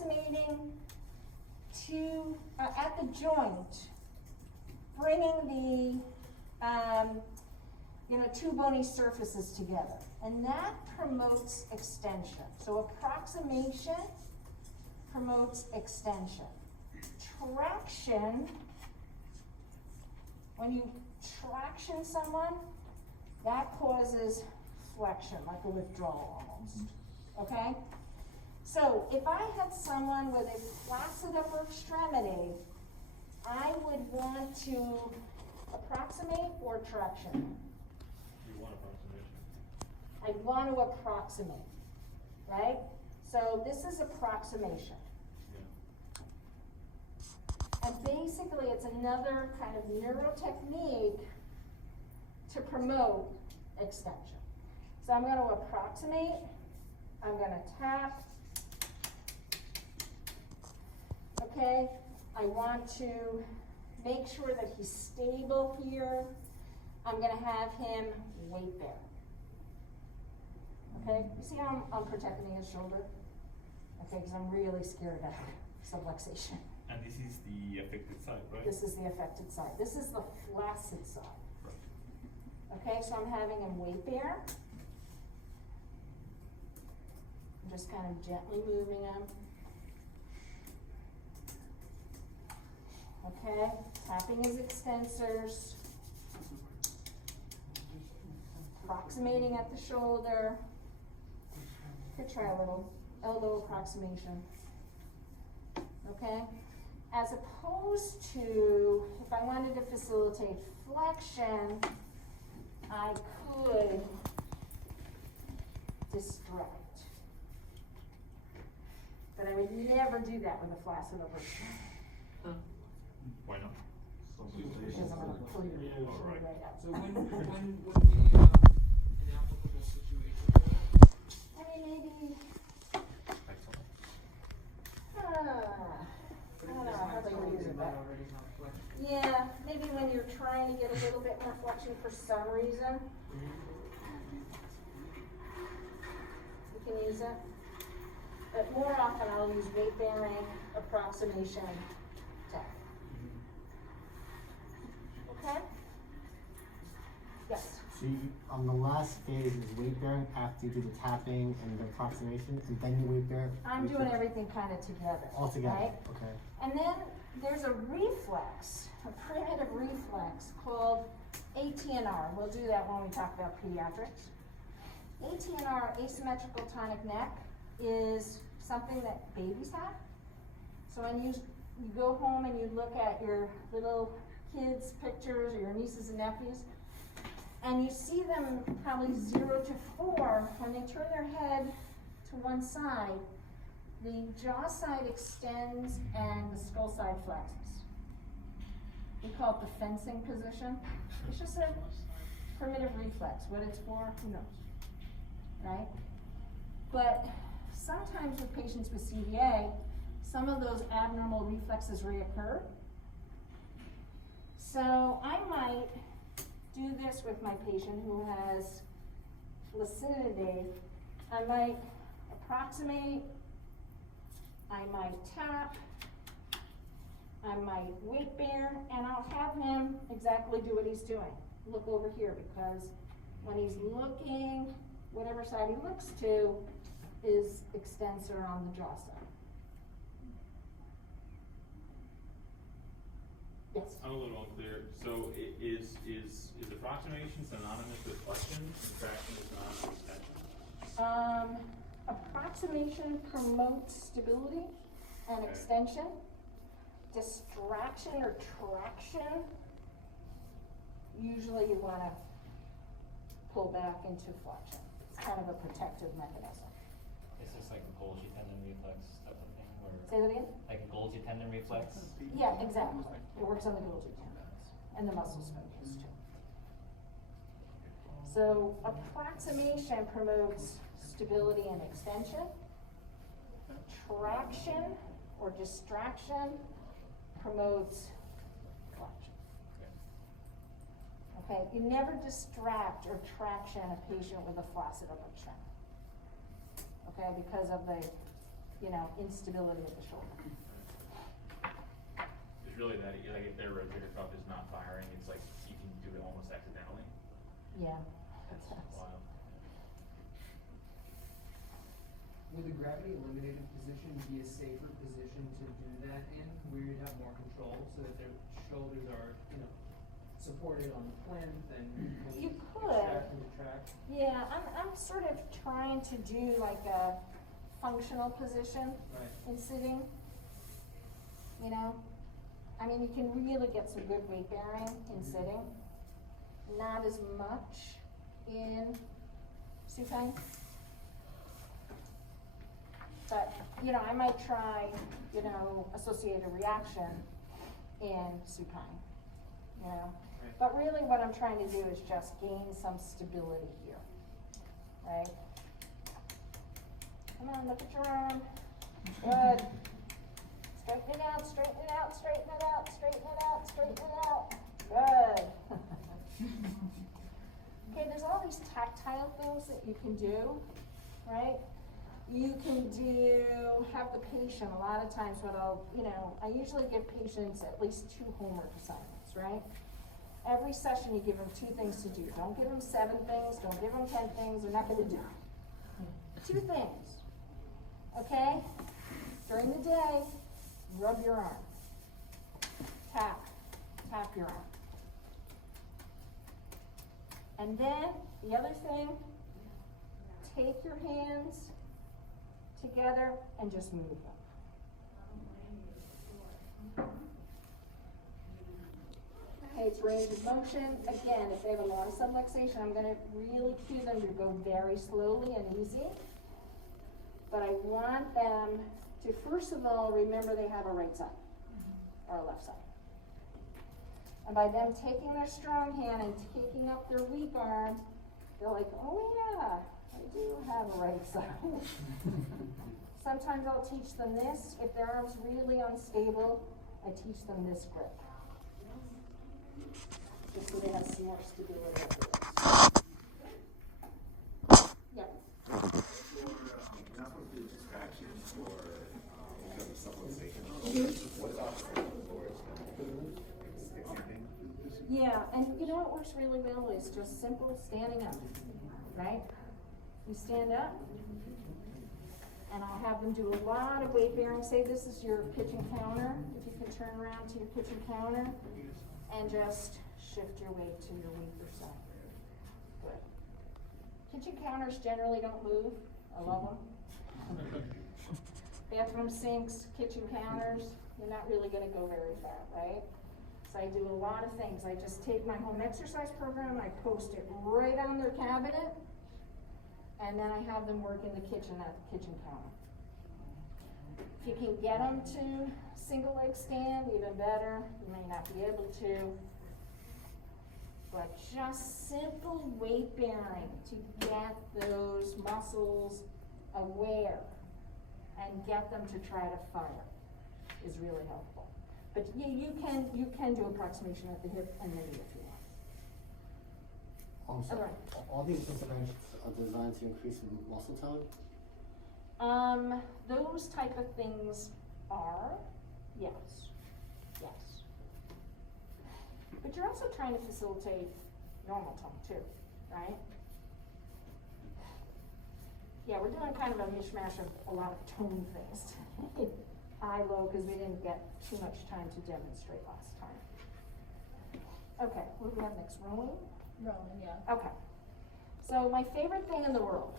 approximating to, at the joint, bringing the, two bony surfaces together. And that promotes extension. So approximation promotes extension. Traction, when you traction someone, that causes flexion, like a withdrawal almost, okay? So if I had someone with a flaccid upper extremity, I would want to approximate or traction. You want approximation. I'd want to approximate, right? So this is approximation. Yeah. And basically it's another kind of neuro technique to promote extension. So I'm going to approximate, I'm going to tap, okay? I want to make sure that he's stable here. I'm going to have him weight bear. Okay, you see how I'm protecting his shoulder? Okay, because I'm really scared of subluxation. And this is the affected side, right? This is the affected side. This is the flaccid side. Right. Okay, so I'm having him weight bear. I'm just kind of gently moving him. Okay, tapping his extensors. Approximating at the shoulder. Could try a little elbow approximation. Okay? As opposed to, if I wanted to facilitate flexion, I could distract. But I would never do that with a flaccid upper extremity. Why not? Because I'm going to pull your All right. right out. So when would be an applicable situation? I mean, maybe, Excellent. I don't know how they would use it, but. Already have flexion. Yeah, maybe when you're trying to get a little bit more flexion for some reason, you can use it. But more often I'll use weight bearing, approximation, tap. Okay? Yes. So you, on the last phase is weight bearing after you do the tapping and the approximation, and then you weight bear? I'm doing everything kind of together. All together, right? okay. And then there's a reflex, a primitive reflex called ATNR. We'll do that when we talk about pediatrics. ATNR, asymmetrical tonic neck, is something that babies have. So when you go home and you look at your little kids' pictures or your nieces and nephews, and you see them probably 0 to 4, when they turn their head to one side, the jaw side extends and the skull side flexes. We call it the fencing position. It's just a primitive reflex. What it's for, who knows, right? But sometimes with patients with CVA, some of those abnormal reflexes reoccur. So I might do this with my patient who has flaccidity. I might approximate, I might tap, I might weight bear, and I'll have him exactly do what he's doing. Look over here, because when he's looking, whatever side he looks to is extensor on the jaw side. Yes? I'm a little unclear. So is approximation synonymous with flexion? Contraction is not extension? Approximation promotes stability and Okay. extension. Distraction or traction, usually you want to pull back into flexion. It's kind of a protective mechanism. Is this like a Golgi tendon reflex type of thing, or Say that again? like a Golgi tendon reflex? Yeah, exactly. It works on the Golgi tendons and the muscle sphincters too. So approximation promotes stability and extension. Traction or distraction promotes flexion. Okay, you never distract or traction a patient with a flaccid upper extremity. Okay, because of the instability of the shoulder. It's really that, like, if their rotator cuff is not firing, it's like you can do it almost accidentally. Yeah. That's wild. Would the gravity eliminated position be a safer position to do that in, where you'd have more control, so that their shoulders are, supported on the plinth and You could. extract and retract? Yeah, I'm sort of trying to do like a functional position Right. in sitting. I mean, you can really get some good weight bearing in sitting. Not as much in supine. But, I might try, associated reaction in supine, But really what I'm trying to do is just gain some stability here, right? Come on, look at your arm. Good. Straighten it out, straighten it out, straighten it out, straighten it out, straighten it out. Good. Okay, there's all these tactile things that you can do, right? You can have the patient, a lot of times I usually give patients at least 2 homework assignments, right? Every session you give them 2 things to do. Don't give them 7 things, don't give them 10 things, they're not gonna do it. 2 things, okay? During the day, rub your arm. Tap your arm. And then, the other thing, take your hands together and just move them. Okay, it's range of motion. Again, if they have a lot of subluxation, I'm gonna really cue them to go very slowly and easy. But I want them to, first of all, remember they have a right side or a left side. And by them taking their strong hand and taking up their weak arm, they're like, oh yeah, I do have a right side. Sometimes I'll teach them this. If their arm's really unstable, I teach them this grip. Just so they have some more stability over this. Yep. Yeah, and what works really well is just simple standing up, right? You stand up, and I'll have them do a lot of weight bearing. Say this is your kitchen counter. If you can turn around to your kitchen counter and just shift your weight to your weaker side. Good. Kitchen counters generally don't move. I love them. Bathroom sinks, kitchen counters, you're not really gonna go very far, right? So I do a lot of things. I just take my home exercise program, I post it right on their cabinet, and then I have them work in the kitchen at the kitchen counter. If you can get them to single leg stand, even better. You may not be able to. But just simple weight bearing to get those muscles aware and get them to try to fire is really helpful. But you can do approximation at the hip and the knee if you want. So all these interventions are designed to increase muscle tone? Those type of things are, yes. But you're also trying to facilitate normal tone too, right? Yeah, we're doing kind of a mishmash of a lot of tone things. High, low, because we didn't get too much time to demonstrate last time. Okay, what do we have next? Rolling? Rolling, yeah. Okay. So my favorite thing in the world